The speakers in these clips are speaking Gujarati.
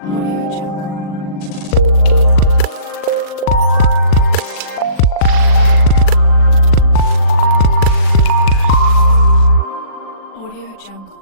Audio Jungle. Audio Jungle.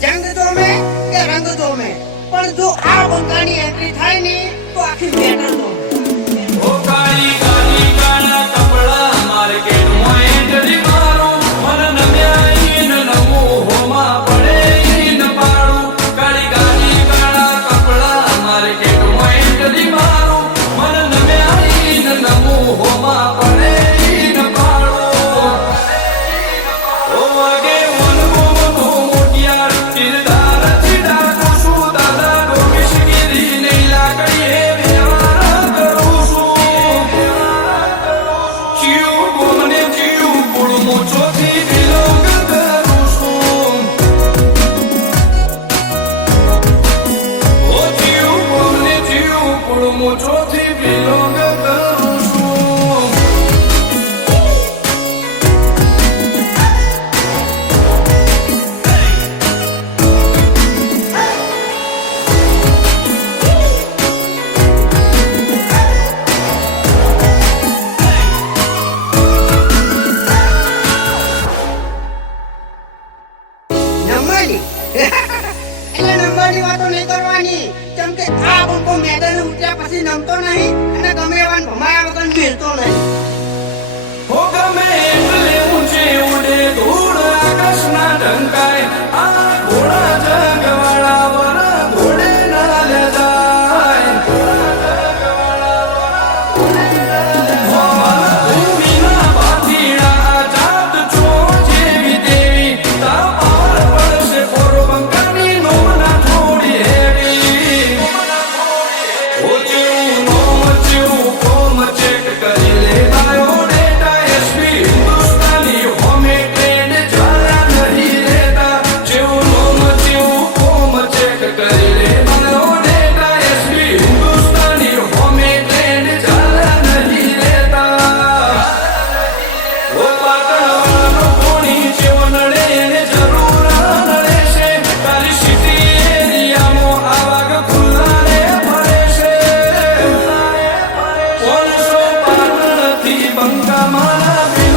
જંગ જોમે કે રંગ જોમે પણ જો આ બંકાની એન્ટ્રી થાય ને તો આખી મેટર જોમે ઓ કાળી કાળી કાળા કપડા માર્કેટમાં એન્ટ્રી મારો મન નમ્યા ઈન નમો હોમાં પડે ઈન પાડું કાળી કાળી કાળા કપડા માર્કેટમાં એન્ટ્રી મારો મન નમ્યા ઈન નમો હોમાં પડે ઈન પાડું ઓ વાગે વનગો તો મોટિયાર કિરદાર ચીડા કોશું દાદા ડોકેશગીરી નહીં લાગડીએ વ્યવહાર કરું છું જીવ ગોમને જીવ કુળમો ચોથી બિલોંગ કરું છું ઓ જીવ ગોમને જીવ કુળમો ચોથી બિલોંગ કરું છું નંબરની એટલે નંબરની વાતો નહીં કરવાની કેમ કે આ બંકો મેદાને ઉઠ્યા પછી નમતો નહીં અને ગમે એવાને ભમાયા વગર મિલતો નહીં હો ગમે એટલે ઊંચે ઉડે ધૂળ આકાશના ઢંકાય આ ઘોડા જંગવાળા વર ઘોડે ના લે જાય ભૂમિના ભાથીડા જાત ચોર જેવી દેવી તા પાર પડશે પોરબંકાની નોમના થોડી હેવી ઓ જેવું નોમ જેવું કોમ ચેક કરી લે આયો ડેટા એસપી હિન્દુસ્તાની હોમે ટ્રેન્ડ જ્વાળા નહીં રહેતા જેવું બંકા મારા